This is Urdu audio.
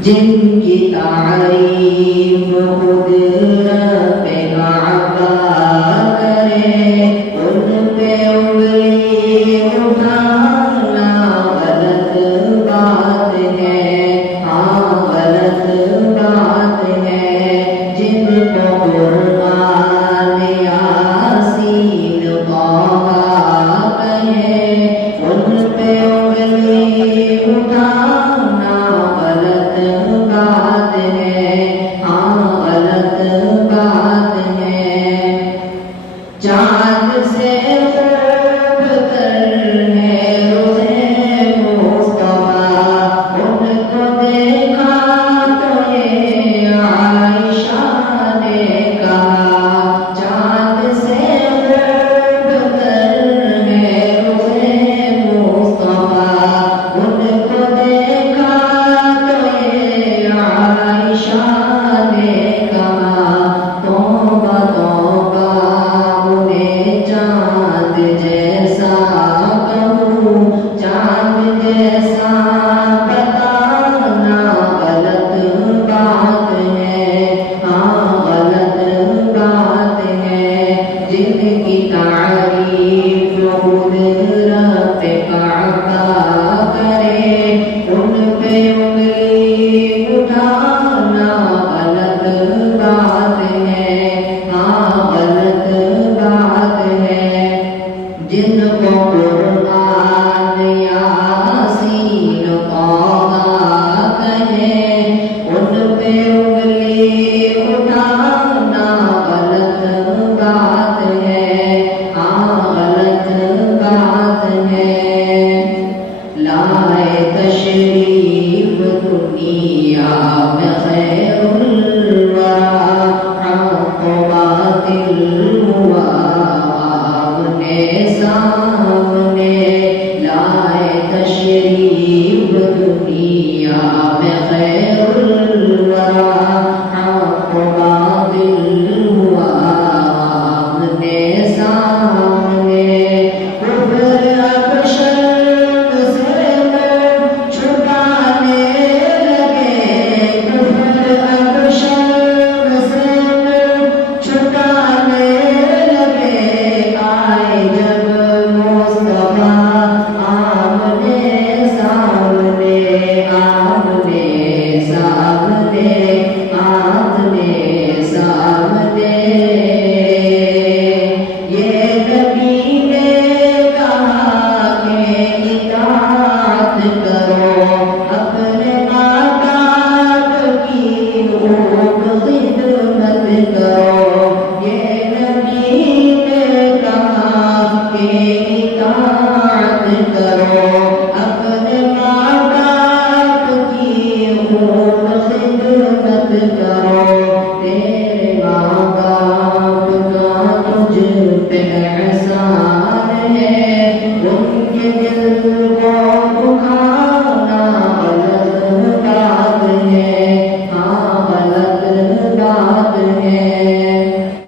جن کی تعریف خود رب کعبہ کرے ان پہ انگلی اٹھانا غلط بات ہے، ہاں غلط بات ہے۔ جن کو قرآن یاسین طٰہٰ کہے ان پہ انگلی اٹھانا غلط بات ہے، ہاں غلط بات ہے۔ چاند سے خوب تر ہے روزے مصطفیٰ، ان کو دیکھا تو یہ عائشہ نے کہا۔ چاند سے خوب تر ہے روزے مصطفیٰ، ان کو دیکھا تو یہ عائشہ نے کہا۔ توبہ توبہ انہیں چاند جیسا کہوں، چاند جیسا بتانا غلط بات ہے، ہاں غلط بات ہے۔ جن کی تعریف خود رب کعبہ کرے ان پہ انگلی اٹھانا غلط بات ہے، ہاں غلط بات ہے۔ جن کو قرآن یاسین طٰہٰ کہے ان پہ انگلی اٹھانا غلط بات ہے، ہاں غلط بات ہے۔ لائے تشریف دنیا میں خیر الورا، حق و باطل ہوا آمنے سامنے۔ لائے تشریف دنیا میں خیر الورا، حق و باطل ہوا آمنے سامنے۔ کفر اب شرم سے منہ چھپانے لگے، کفر اب شرم سے منہ چھپانے لگے۔ آئے جب مصطفیٰ آمنے سامنے، آمنے سامنے، آمنے سامنے۔ یہ نبی نے کہا کہ اطاعت کرو، اپنے ماں باپ کی خوب خدمت کرو۔ یہ نبی نے کہا کہ اطاعت کرو، اپنے ماں باپ کی خوب خدمت کرو۔